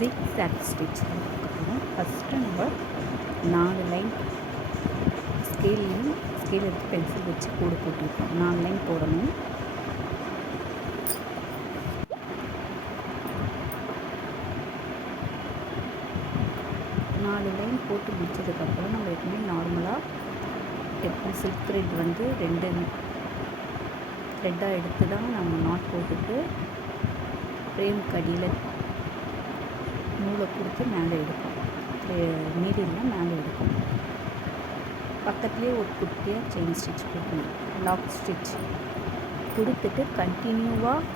Zigzag stitch பார்க்கணும். First நம்ம 4 line scale எடுத்து பென்சில் வச்சு கோடு போட்டுருக்கோம். 4 லைன் போடணும். நாலு லைன் போட்டு முடிச்சதுக்கப்புறம் நம்ம எப்பவுமே நார்மலாக எப்போ சில்க் த்ரெட் வந்து 2 த்ரெட்டாக எடுத்து தான் நம்ம நாட் போட்டுட்டு ஃப்ரேம் கடியில் நூலை கொடுத்து மேலே எடுப்போம். நீடில்லாம் மேலே எடுப்போம். பக்கத்துலேயே ஒரு குட்டியாக செயின் ஸ்டிச் போடணும். லாக் ஸ்டிச் கொடுத்துட்டு கண்டினியூவாக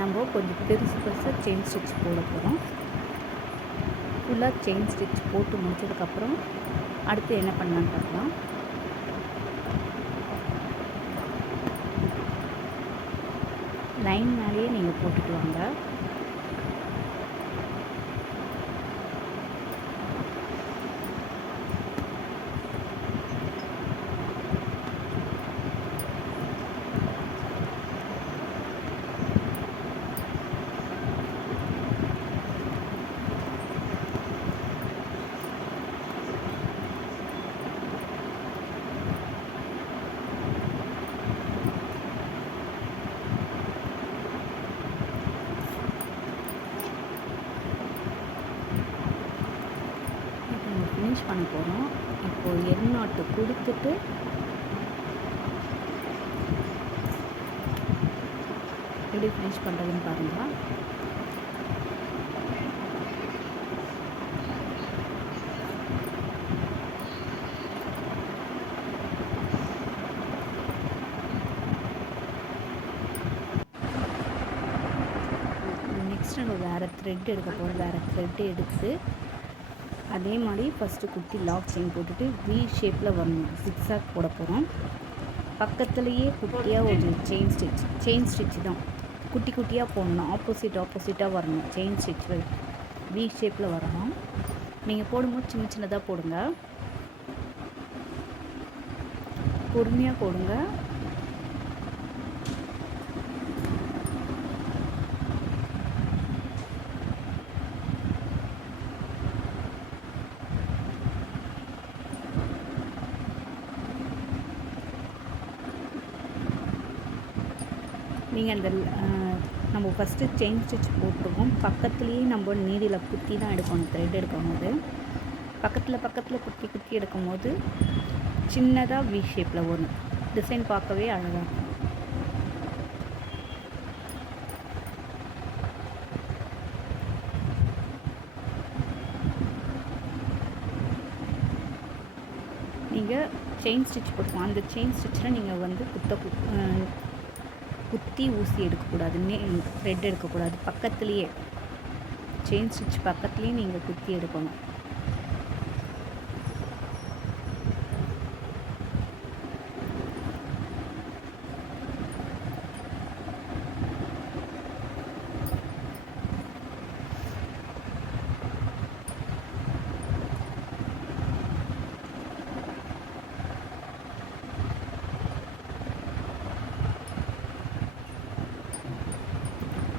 நம்ம கொஞ்சம் பெருசாக செயின் ஸ்டிச் போட போகிறோம். ஃபுல்லாக செயின் ஸ்டிச் போட்டு முடிச்சதுக்கப்புறம் அடுத்து என்ன பண்ணலான்னு பார்க்கலாம். லைன் மேலேயே நீங்கள் போட்டுட்டு வாங்க. ஃபினிஷ் பண்ண போகிறோம். இப்போது எல் நாட்டு கொடுத்துட்டு எப்படி ஃபினிஷ் பண்ணுறதுன்னு பாருங்கள். நெக்ஸ்ட் நம்ம வேறு த்ரெட் எடுக்க போகிறோம். வேறு த்ரெட் எடுத்து அதே மாதிரி ஃபஸ்ட்டு குட்டி லாக் செயின் போட்டுட்டு வி ஷேப்பில் வரணும். ஜிக்ஸாக் போட போகிறோம். பக்கத்துலேயே குட்டியாக ஒரு செயின் ஸ்டிச் தான் குட்டி குட்டியாக போடணும். ஆப்போசிட்டாக வரணும். செயின் ஸ்டிச் வி ஷேப்பில் வரணும். நீங்கள் போடும்போது சின்னதாக போடுங்க. பொறுமையாக போடுங்க. நீங்கள் அந்த நம்ம ஃபஸ்ட்டு செயின் ஸ்டிச் போட்டுருவோம். பக்கத்துலேயே நம்ம நீடில் குத்தி தான் எடுக்கணும். த்ரெட் எடுக்கும் போது பக்கத்தில் குத்தி எடுக்கும் போது சின்னதாக வி ஷேப்பில் வரும். டிசைன் பார்க்கவே அழகாக இருக்கும். நீங்கள் செயின் ஸ்டிச் போட்டுக்கோங்க. அந்த செயின் ஸ்டிச்சில் நீங்கள் வந்து குத்தி ஊசி எடுக்கக்கூடாது. த்ரெட் எடுக்கக்கூடாது. பக்கத்துலேயே செயின் ஸ்டிச் பக்கத்துலேயே நீங்கள் குத்தி எடுக்கணும்.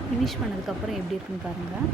ஃபினிஷ் பண்ணதுக்கப்புறம் எப்படி இருக்குன்னு பாருங்கள்.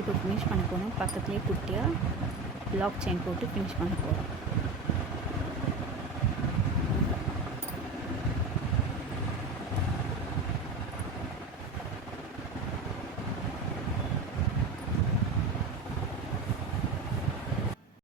இப்போ ஃபினிஷ் பண்ண போகிறோம். பக்கத்துலேயே குட்டியாக லாக் செயின் போட்டு ஃபினிஷ் பண்ண போகிறோம்.